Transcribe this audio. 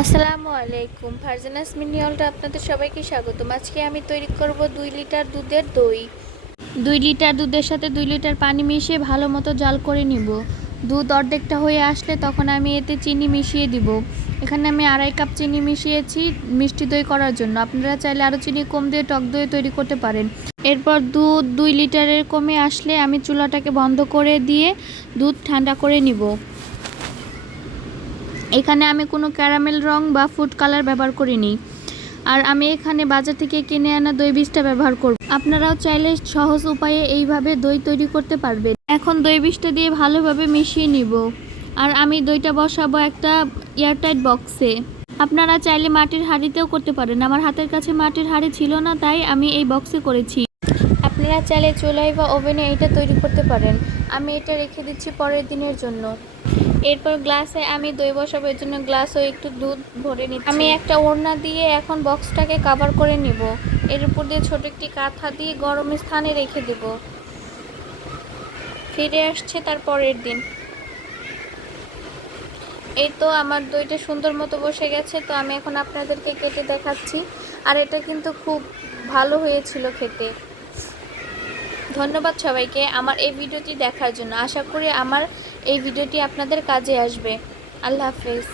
আসসালামু আলাইকুম, ফারজানাস মিনি ওয়ার্ল্ডে আপনাদের সবাইকে স্বাগতম। আজকে আমি তৈরি করব 2 লিটার দুধের দই। 2 লিটার দুধের সাথে 2 লিটার পানি মিশিয়ে ভালো মতো জাল করে নিব। দুধ অর্ধেকটা হয়ে আসলে তখন আমি এতে চিনি মিশিয়ে দিব। এখানে আমি 2.5 কাপ চিনি মিশিয়েছি মিষ্টি দই করার জন্য। আপনারা চাইলে আরও চিনি কম দিয়ে টক দই তৈরি করতে পারেন। এরপর দুধ 2 লিটারের কমে আসলে আমি চুলাটাকে বন্ধ করে দিয়ে দুধ ঠান্ডা করে নিব। এখানে আমি কোনো ক্যারামেল রং বা ফুড কালার ব্যবহার করিনি। আর আমি এখানে বাজার থেকে কিনে আনা দই বীজটা ব্যবহার করব। আপনারাও চাইলে সহজ উপায়ে এইভাবে দই তৈরি করতে পারবেন। এখন দই বীজটা দিয়ে ভালোভাবে মিশিয়ে নিব। আর আমি দইটা বসাবো একটা এয়ারটাইট বক্সে। আপনারা চাইলে মাটির হাঁড়িতেও করতে পারেন। আমার হাতের কাছে মাটির হাঁড়ি ছিল না, তাই আমি এই বক্সে করেছি। আপনারা চাইলে চুলায় বা ওভেনে এটা তৈরি করতে পারেন। আমি এটা রেখে দিচ্ছি পরের দিনের জন্য। এরপর গ্লাসে আমি দই বসাবো, এর জন্য গ্লাসও একটু দুধ ভরে নিচ্ছি। আমি একটা ওড়না দিয়ে এখন বক্সটাকে কভার করে নিব। এর উপর দিয়ে ছোট একটি কাঁথা দিয়ে গরম স্থানে রেখে দেব। ফিরে আসছে তার পরের দিন। এই তো আমার দইটা সুন্দর মতো বসে গেছে। তো আমি এখন আপনাদেরকে কেটে দেখাচ্ছি। আর এটা কিন্তু খুব ভালো হয়েছিল খেতে। ধন্যবাদ সবাইকে আমার এই ভিডিওটি দেখার জন্য। আশা করি আমার এই ভিডিওটি আপনাদের কাজে আসবে। আল্লাহ হাফেজ।